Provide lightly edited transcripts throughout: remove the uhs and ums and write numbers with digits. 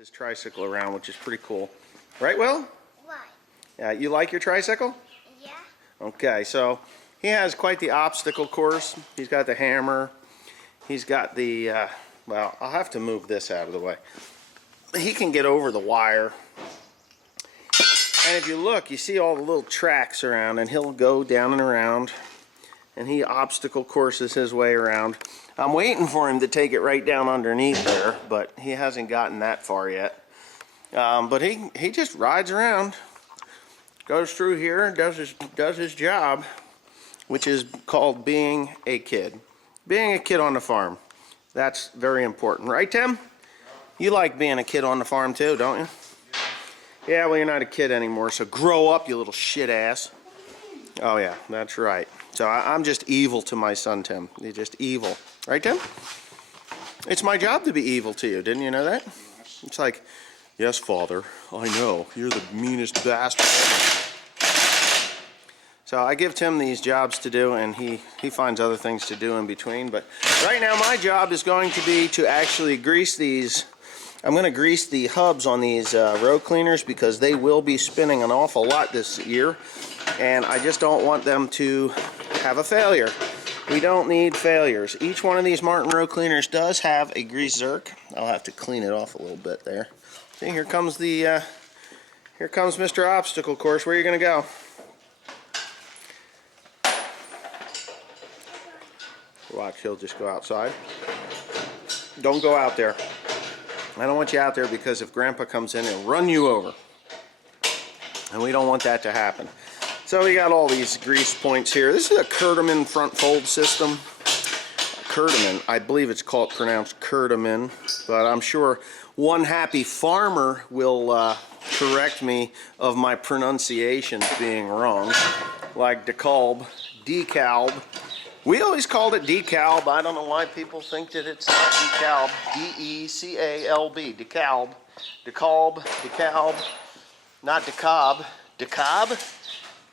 his tricycle around, which is pretty cool. Right, Will? Right. Yeah, you like your tricycle? Yeah. Okay, so he has quite the obstacle course. He's got the hammer. He's got the, well, I'll have to move this out of the way. He can get over the wire. And if you look, you see all the little tracks around, and he'll go down and around, and he obstacle courses his way around. I'm waiting for him to take it right down underneath there, but he hasn't gotten that far yet. But he just rides around, goes through here, and does his job, which is called being a kid. Being a kid on the farm. That's very important. Right, Tim? You like being a kid on the farm too, don't you? Yeah, well, you're not a kid anymore, so grow up, you little shit ass. Oh, yeah, that's right. So I'm just evil to my son, Tim. You're just evil. Right, Tim? It's my job to be evil to you. Didn't you know that? It's like, yes, Father, I know. You're the meanest bastard. So I give Tim these jobs to do, and he finds other things to do in between. But right now, my job is going to be to actually grease these. I'm going to grease the hubs on these row cleaners because they will be spinning an awful lot this year, and I just don't want them to have a failure. We don't need failures. Each one of these Martin row cleaners does have a grease zerk. I'll have to clean it off a little bit there. See, here comes the here comes Mr. Obstacle Course. Where are you going to go? Watch, he'll just go outside. Don't go out there. I don't want you out there because if Grandpa comes in, he'll run you over. And we don't want that to happen. So we got all these grease points here. This is a Curtamin front fold system. Curtamin, I believe it's pronounced Curtamin, but I'm sure one happy farmer will correct me of my pronunciation being wrong. Like DeKalb, DeKalb. We always called it DeKalb. I don't know why people think that it's not DeKalb. D-E-C-A-L-B. DeKalb. DeKalb. DeKalb. Not DeKalb. DeKalb?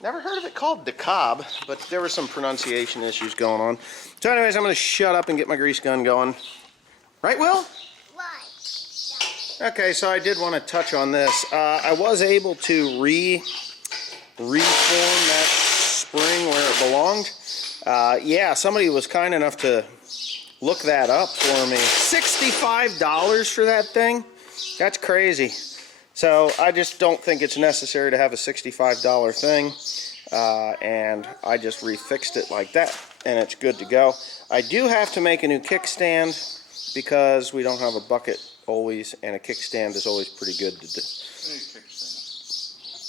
Never heard of it called DeKalb, but there were some pronunciation issues going on. So anyways, I'm going to shut up and get my grease gun going. Right, Will? Right. Okay, so I did want to touch on this. I was able to reform that spring where it belonged. Yeah, somebody was kind enough to look that up for me. $65 for that thing? That's crazy. So I just don't think it's necessary to have a $65 thing, and I just refixed it like that, and it's good to go. I do have to make a new kickstand because we don't have a bucket always, and a kickstand is always pretty good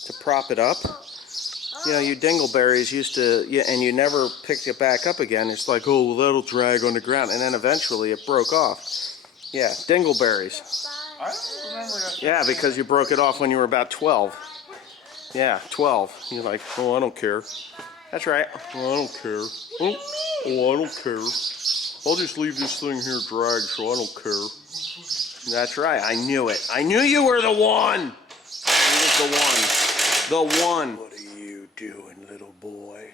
to prop it up. You know, you dingleberries used to, and you never picked it back up again. It's like, oh, well, that'll drag on the ground. And then eventually it broke off. Yeah, dingleberries. I don't remember that. Yeah, because you broke it off when you were about 12. Yeah, 12. You're like, oh, I don't care. That's right. Oh, I don't care. Oh, I don't care. I'll just leave this thing here drag, so I don't care. That's right. I knew it. I knew you were the one. He was the one. The one. Doing, little boy?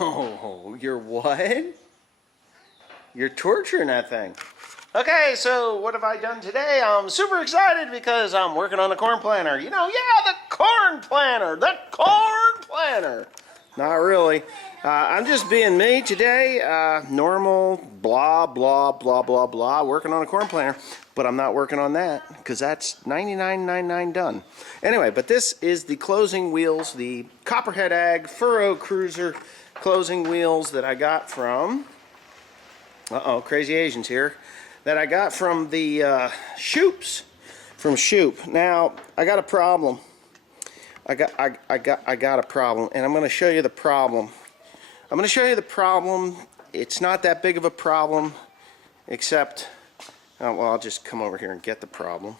Oh, you're what? You're torturing that thing. Okay, so what have I done today? I'm super excited because I'm working on the corn planter. You know, yeah, the corn planter. The corn planter. Not really. I'm just being me today. Normal, blah, blah, blah, blah, blah. Working on a corn planter. But I'm not working on that because that's $99.99 done. Anyway, but this is the closing wheels, the Copperhead Ag Furrow Cruiser closing wheels that I got from, Crazy Asians here, that I got from the Shoops, from Shoop. Now, I got a problem. I got a problem, and I'm going to show you the problem. I'm going to show you the problem. It's not that big of a problem, except... Oh, well, I'll just come over here and get the problem.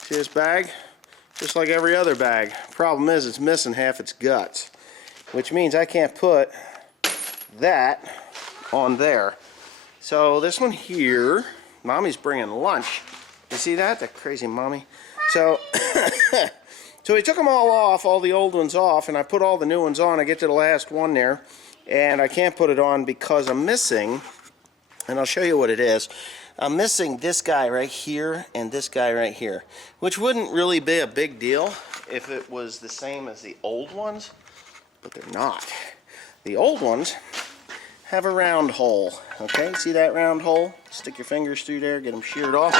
See this bag? Just like every other bag. Problem is, it's missing half its guts, which means I can't put that on there. So this one here, Mommy's bringing lunch. You see that? That crazy mommy. So, so we took them all off, all the old ones off, and I put all the new ones on. I get to the last one there, and I can't put it on because I'm missing. And I'll show you what it is. I'm missing this guy right here and this guy right here, which wouldn't really be a big deal if it was the same as the old ones, but they're not. The old ones have a round hole, okay? See that round hole? Stick your fingers through there, get them sheared off,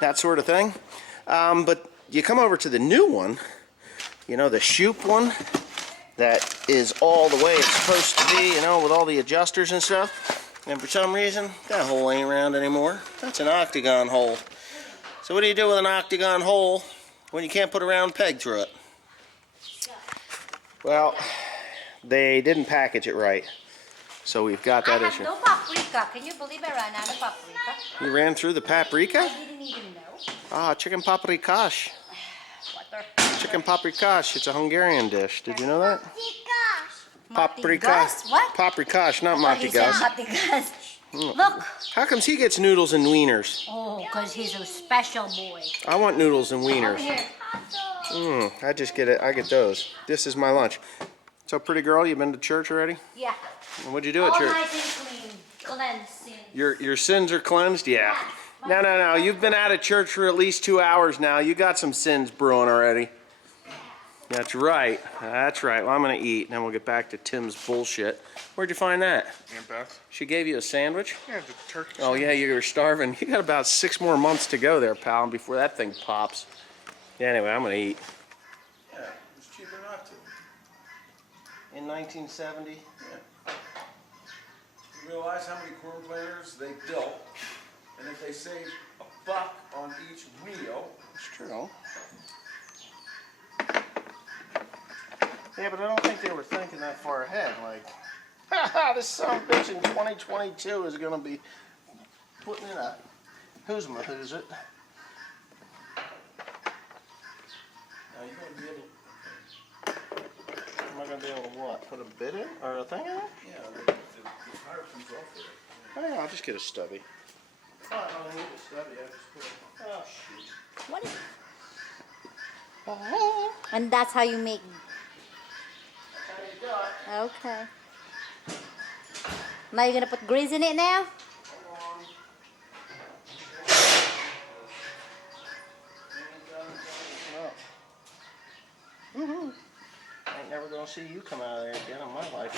that sort of thing. But you come over to the new one, you know, the Shoop one, that is all the way it's supposed to be, you know, with all the adjusters and stuff. And for some reason, that hole ain't round anymore. That's an octagon hole. So what do you do with an octagon hole when you can't put a round peg through it? Well, they didn't package it right. So we've got that issue. No paprika. Can you believe I ran out of paprika? You ran through the paprika? I didn't even know. Ah, chicken paprikash. Water. Chicken paprikash. It's a Hungarian dish. Did you know that? Matigas. What? Paprikash, not Matigas. matigas. Look. How comes he gets noodles and wieners? Oh, because he's a special boy. I want noodles and Over wieners. here. I just get it. I get those. This is my lunch. So, pretty girl, you been to church already? Yeah. And what'd you do at All church? nice and clean. Cleansing. Your sins are cleansed? Yeah. No. You've been out of church for at least 2 hours now. You got some sins brewing already. That's right. That's right. Well, I'm going to eat, and then we'll get back to Tim's bullshit. Where'd you find that? Aunt Beth? She gave you a sandwich? Yeah, the turkey. Oh, yeah, you were starving. You got about 6 more months to go there, pal, before that thing pops. Yeah, anyway, I'm going to eat. Yeah, it's cheaper not to. In 1970? Yeah. You realize how many corn planters they built, and if they saved $1 on each meal. It's true. Yeah, but I don't think they were thinking that far ahead. Like, haha, this son of a bitch in 2022 is going to be putting in a who's it? Now you're going to be able Am I going to be able to what? Put a bit in? Or a thing in it? yeah, the tire comes off there. Oh, yeah, I'll just get a stubby. Oh, I don't need a stubby. I just put it. Oh, shoot. What is And that's how you make. How you got? Okay. Now you're gonna put grease in it now? I ain't never gonna see you come out of there again in my life.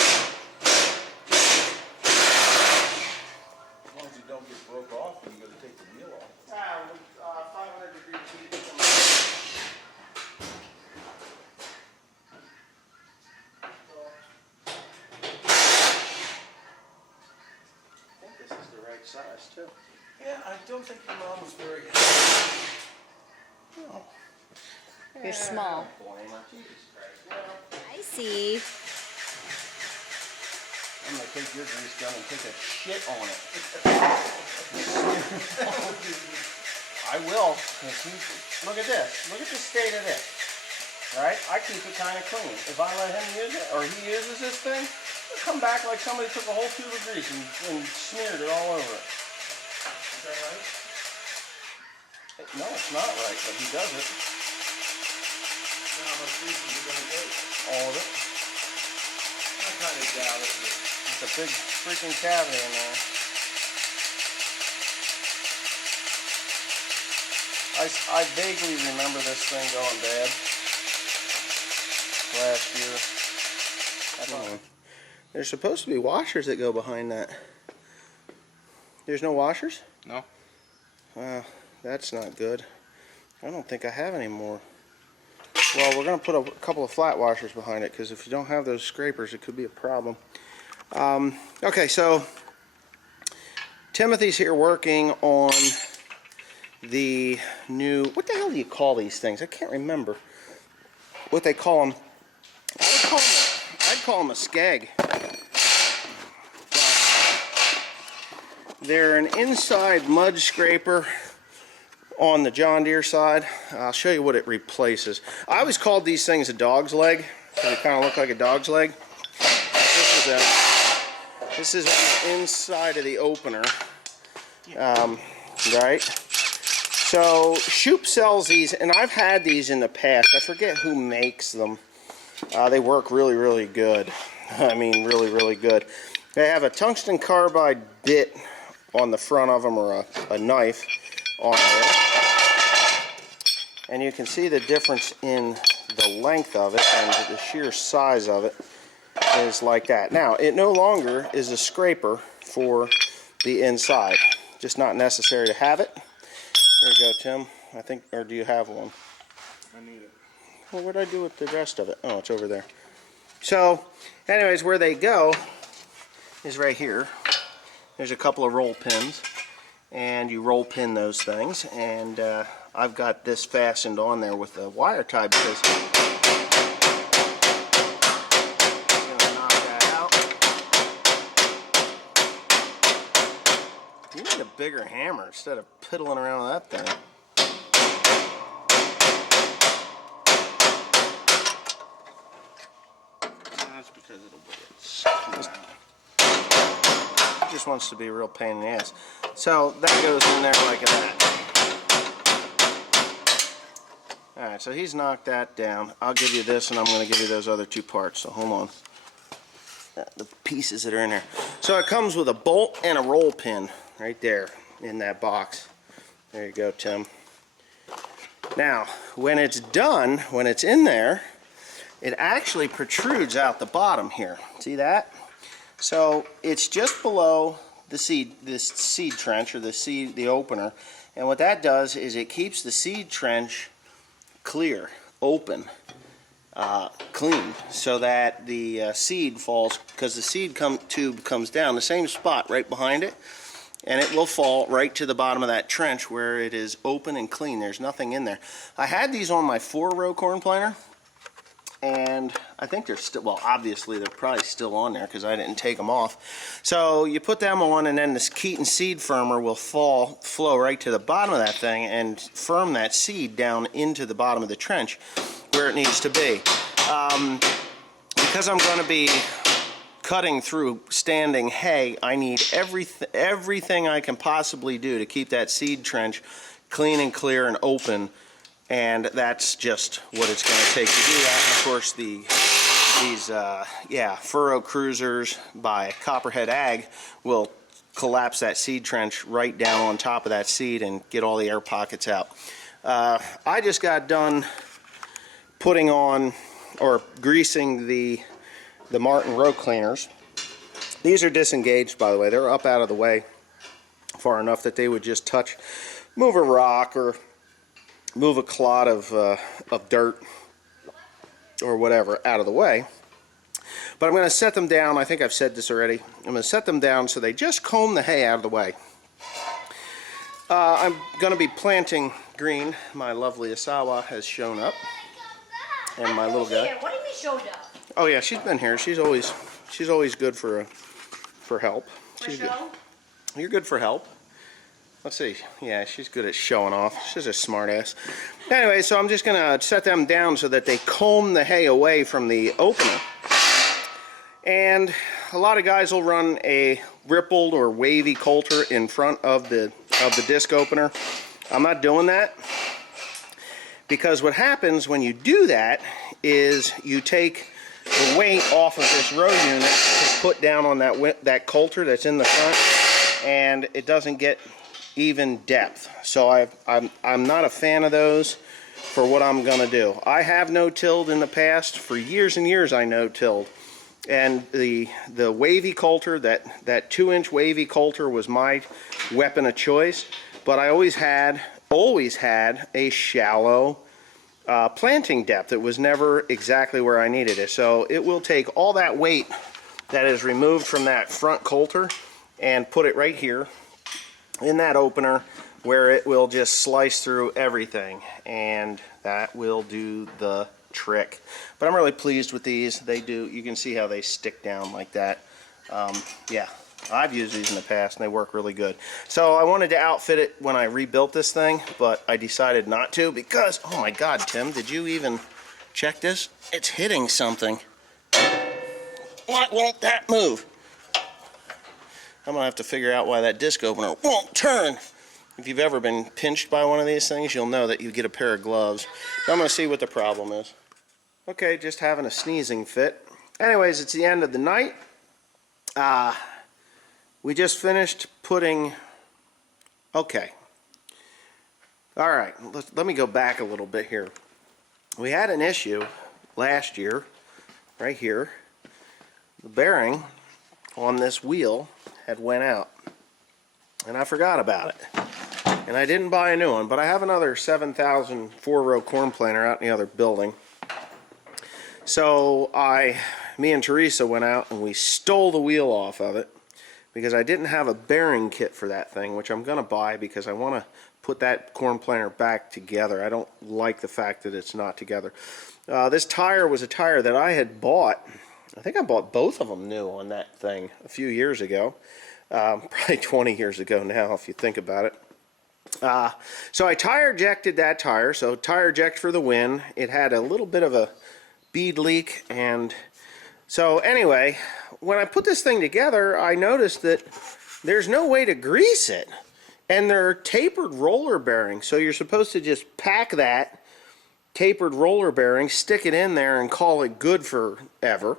As long as you don't get broke off and you got to take the wheel off. 500 degrees heat. I think this is the right size too. Yeah, I don't think your mom was very Oh. You're small. Blame her. Jesus Christ. No. I see. I'm gonna take your grease gun and take a shit on it. I will. Look at this. Look at the state of this. Right? I keep it kind of clean. If I let him use it, or he uses this thing, it'll come back like somebody took a whole tube of grease and smeared it all over it. Is that right? No, it's not right, but he does it. So how much grease is it going to take? All of it. I kind of doubt it. But It's a big freaking cavity in there. I vaguely remember this thing going bad last year. There's supposed to be washers that go behind that. There's no washers? No. That's not good. I don't think I have any more. Well, we're going to put a couple of flat washers behind it because if you don't have those scrapers, it could be a problem. Okay, so Timothy's here working on the new, what the hell do you call these things? I can't remember what they call them. I'd call them a skeg. They're an inside mud scraper on the John Deere side. I'll show you what it replaces. I always called these things a dog's leg because they kind of look like a dog's leg. This is on the inside of the opener, right? So Shoop sells these, and I've had these in the past. I forget who makes them. They work really, really good. I mean, really, really good. They have a tungsten carbide bit on the front of them, or a knife on there. And you can see the difference in the length of it and the sheer size of it is like that. Now, it no longer is a scraper for the inside. Just not necessary to have it. Here you go, Tim. I think, or do you have one? I need it. Well, what did I do with the rest of it? Oh, it's over there. So, anyways, where they go is right here. There's a couple of roll pins, and you roll pin those things, and I've got this fastened on there with a wire tie because it's going to knock that out. You need a bigger hammer instead of piddling around with that thing. That's because it'll be it just wants to be a real pain in the ass. So that goes in there like that. Alright, so he's knocked that down. I'll give you this, and I'm going to give you those other two parts, so hold on. The pieces that are in there. So it comes with a bolt and a roll pin right there in that box. There you go, Tim. Now, when it's done, when it's in there, it actually protrudes out the bottom here. See that? So it's just below the this seed trench, or the opener, and what that does is it keeps the seed trench clear, open, clean, so that the seed falls, because the seed tube comes down the same spot right behind it, and it will fall right to the bottom of that trench where it is open and clean. There's nothing in there. I had these on my 4-row corn planter, and I think they're still, well, obviously they're probably still on there because I didn't take them off. So you put them on, and then this Keaton seed firmer will flow right to the bottom of that thing and firm that seed down into the bottom of the trench where it needs to be. Because I'm going to be cutting through standing hay, I need everything I can possibly do to keep that seed trench clean and clear and open. And that's just what it's going to take to do that. And of course, these furrow cruisers by Copperhead Ag will collapse that seed trench right down on top of that seed and get all the air pockets out. I just got done putting on, or greasing the Martin row cleaners. These are disengaged, by the way. They're up out of the way far enough that they would just move a rock or move a clod of dirt or whatever out of the way. But I'm going to set them down. I think I've said this already. I'm going to set them down so they just comb the hay out of the way. I'm going to be planting green. My lovely Asawa has shown up, and my little guy. What do you mean showed up? Oh yeah, she's been here. She's always good for help. She's good. You're good for help. Let's see. Yeah, she's good at showing off. She's a smart ass. Anyway, so I'm just going to set them down so that they comb the hay away from the opener. And a lot of guys will run a rippled or wavy coulter in front of the disc opener. I'm not doing that, because what happens when you do that is you take the weight off of this row unit to put down on that coulter that's in the front, and it doesn't get even depth. So I'm not a fan of those for what I'm going to do. I have no-tilled in the past. For years and years I no-tilled. And the wavy coulter, that 2-inch wavy coulter was my weapon of choice. But I always had a shallow planting depth. It was never exactly where I needed it. So it will take all that weight that is removed from that front coulter and put it right here in that opener, where it will just slice through everything, and that will do the trick. But I'm really pleased with these. They do, you can see how they stick down like that. Yeah, I've used these in the past and they work really good. So I wanted to outfit it when I rebuilt this thing, but I decided not to because, oh my God, Tim, did you even check this? It's hitting something. Why won't that move? I'm going to have to figure out why that disc opener won't turn. If you've ever been pinched by one of these things, you'll know that you get a pair of gloves. So I'm going to see what the problem is. Okay, just having a sneezing fit. Anyways, it's the end of the night. we just finished putting, okay. All right, let me go back a little bit here. We had an issue last year, right here. The bearing on this wheel had went out, and I forgot about it. And I didn't buy a new one, but I have another 7,000 4-row corn planter out in the other building. So me and Teresa went out and we stole the wheel off of it because I didn't have a bearing kit for that thing, which I'm going to buy because I want to put that corn planter back together. I don't like the fact that it's not together. This tire was a tire that I had bought. I think I bought both of them new on that thing a few years ago. Probably 20 years ago now if you think about it. So I tire ejected that tire, so tire eject for the win. It had a little bit of a bead leak, and so anyway, when I put this thing together, I noticed that there's no way to grease it, and they're tapered roller bearings, so you're supposed to just pack that tapered roller bearing, stick it in there, and call it good forever.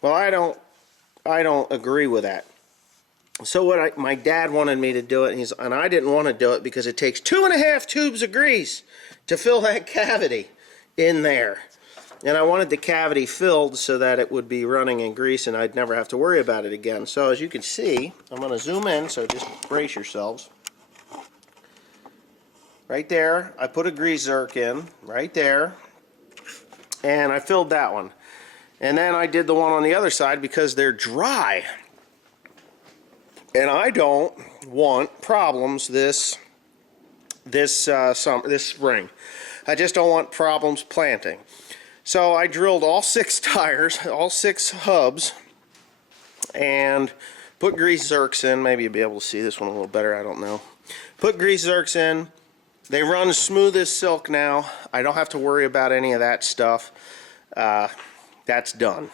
Well, I don't agree with that. So my dad wanted me to do it, and I didn't want to do it because it takes 2.5 tubes of grease to fill that cavity in there. And I wanted the cavity filled so that it would be running in grease and I'd never have to worry about it again. So as you can see, I'm going to zoom in, so just brace yourselves. Right there, I put a grease zerk in, right there, and I filled that one. And then I did the one on the other side because they're dry. And I don't want problems this spring. I just don't want problems planting. So I drilled all 6 tires, all 6 hubs, and put grease zerks in. Maybe you'll be able to see this one a little better, I don't know. Put grease zerks in. They run smooth as silk now. I don't have to worry about any of that stuff. That's done.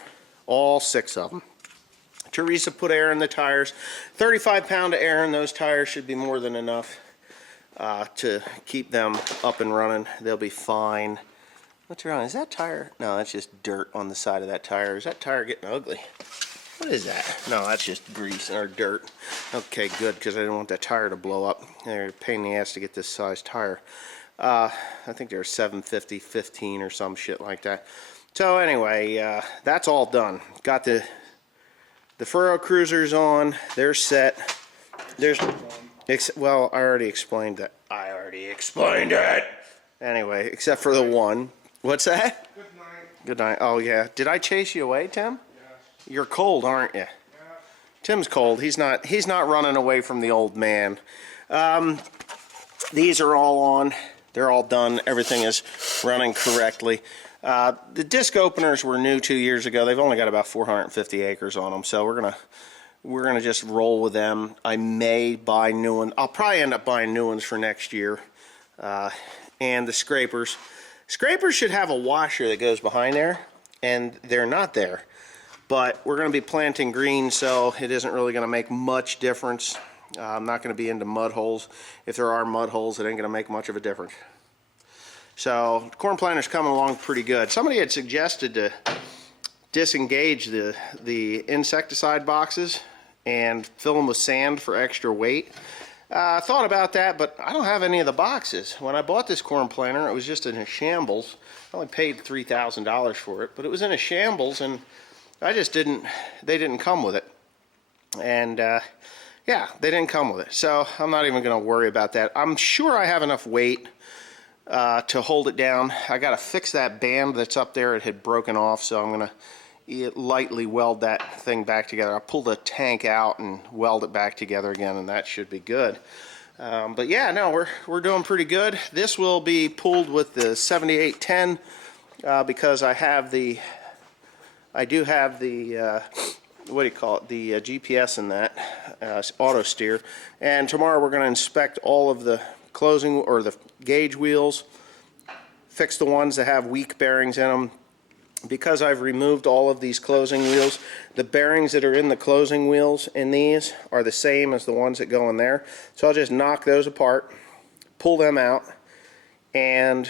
All 6 of them. Teresa put air in the tires. 35 pound of air in those tires should be more than enough to keep them up and running. They'll be fine. What's wrong? Is that tire? No, that's just dirt on the side of that tire. Is that tire getting ugly? What is that? No, that's just grease or dirt. Okay, good, because I didn't want that tire to blow up. They're a pain in the ass to get this size tire. I think they're 750/15 or some shit like that. So anyway, that's all done. Got the furrow cruisers on. They're set. Well, I already explained that. I already explained it. Anyway, except for the one. What's that? Good night. Good night. Oh yeah. Did I chase you away, Tim? Yes. You're cold, aren't you? Yes. Tim's cold. He's not running away from the old man. These are all on. They're all done. Everything is running correctly. The disc openers were new 2 years ago. They've only got about 450 acres on them, so we're gonna just roll with them. I may buy new ones. I'll probably end up buying new ones for next year. And the scrapers. Scrapers should have a washer that goes behind there, and they're not there. But we're going to be planting green, so it isn't really going to make much difference. I'm not going to be into mud holes. If there are mud holes, it ain't going to make much of a difference. So corn planter's coming along pretty good. Somebody had suggested to disengage the insecticide boxes and fill them with sand for extra weight. I thought about that, but I don't have any of the boxes. When I bought this corn planter, it was just in a shambles. I only paid $3,000 for it, but it was in a shambles, and they didn't come with it. And yeah, they didn't come with it. So I'm not even going to worry about that. I'm sure I have enough weight to hold it down. I got to fix that band that's up there. It had broken off, so I'm going to lightly weld that thing back together. I'll pull the tank out and weld it back together again, and that should be good. But yeah, no, we're doing pretty good. This will be pulled with the 7810 because I do have the what do you call it, the GPS in that auto steer. And tomorrow we're going to inspect all of the closing or the gauge wheels, fix the ones that have weak bearings in them. Because I've removed all of these closing wheels, the bearings that are in the closing wheels in these are the same as the ones that go in there. So I'll just knock those apart, pull them out, and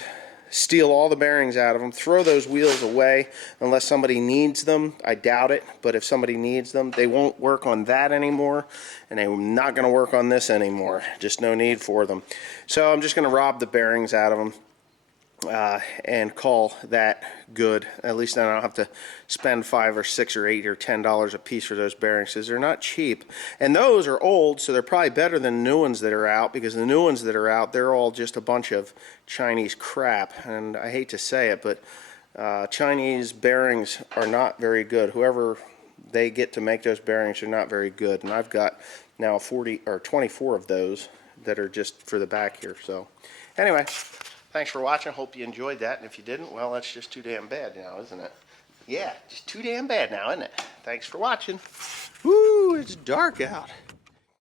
steal all the bearings out of them, throw those wheels away unless somebody needs them. I doubt it, but if somebody needs them, they won't work on that anymore, and they're not going to work on this anymore. Just no need for them. So I'm just going to rob the bearings out of them. And call that good. At least then I don't have to spend $5 or $6 or $8 or $10 a piece for those bearings, because they're not cheap. And those are old, so they're probably better than new ones that are out, because the new ones that are out, they're all just a bunch of Chinese crap. And I hate to say it, but Chinese bearings are not very good. Whoever they get to make those bearings are not very good. And I've got now 40 or 24 of those that are just for the back here. So anyway, thanks for watching. Hope you enjoyed that. And if you didn't, well, that's just too damn bad now, isn't it? Yeah, just too damn bad now, isn't it? Thanks for watching. Woo, it's dark out.